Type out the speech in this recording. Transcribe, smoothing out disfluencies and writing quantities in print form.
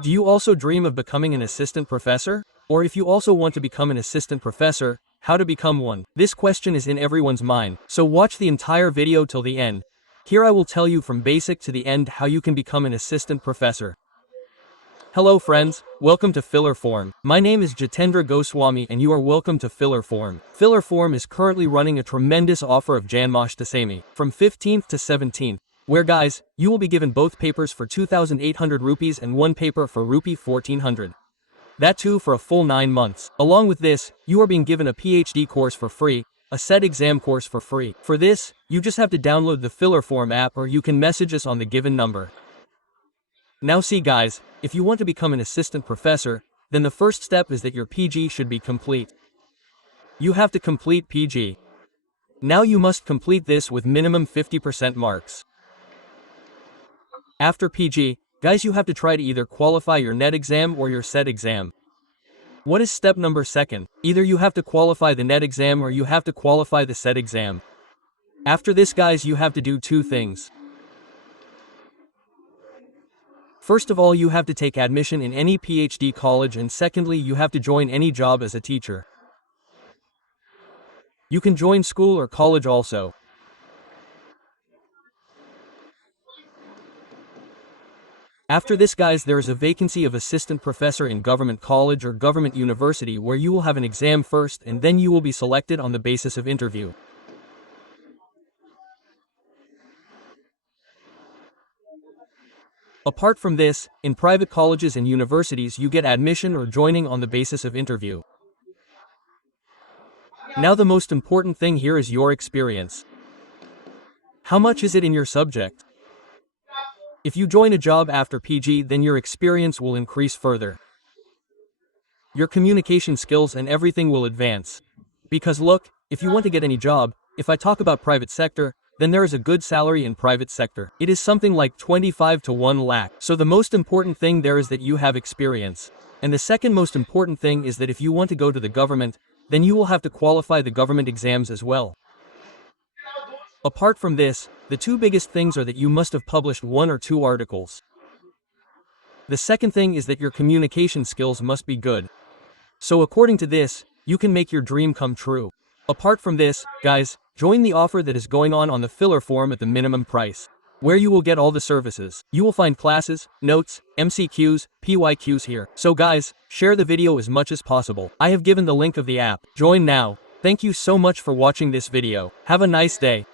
Do you also dream of becoming an assistant professor? Or if you also want to become an assistant professor, how to become one? This question is in everyone's mind, so watch the entire video till the end. Here I will tell you from basic to the end how you can become an assistant professor. Hello friends, welcome to Filler Form. My name is Jitendra Goswami and you are welcome to Filler Form. Filler Form is currently running a tremendous offer of Janmashtami from 15th to 17th. Where guys, you will be given both papers for 2,800 rupees and one paper for rupee 1,400. That too for a full 9 months. Along with this, you are being given a PhD course for free, a SET exam course for free. For this, you just have to download the Filler Form app or you can message us on the given number. Now see guys, if you want to become an assistant professor, then the first step is that your PG should be complete. You have to complete PG. Now you must complete this with minimum 50% marks. After PG, guys, you have to try to either qualify your NET exam or your SET exam. What is step number 2? Either you have to qualify the NET exam or you have to qualify the SET exam. After this guys, you have to do 2 things. First of all, you have to take admission in any PhD college, and secondly, you have to join any job as a teacher. You can join school or college also. After this guys, there is a vacancy of assistant professor in government college or government university where you will have an exam first and then you will be selected on the basis of interview. Apart from this, in private colleges and universities you get admission or joining on the basis of interview. Now the most important thing here is your experience. How much is it in your subject? If you join a job after PG, then your experience will increase further. Your communication skills and everything will advance. Because look, if you want to get any job, if I talk about private sector, then there is a good salary in private sector. It is something like 25 to 1 lakh. So the most important thing there is that you have experience. And the second most important thing is that if you want to go to the government, then you will have to qualify the government exams as well. Apart from this, the 2 biggest things are that you must have published 1 or 2 articles. The second thing is that your communication skills must be good. So according to this, you can make your dream come true. Apart from this, guys, join the offer that is going on the Filler Form at the minimum price, where you will get all the services. You will find classes, notes, MCQs, PYQs here. So guys, share the video as much as possible. I have given the link of the app. Join now. Thank you so much for watching this video. Have a nice day.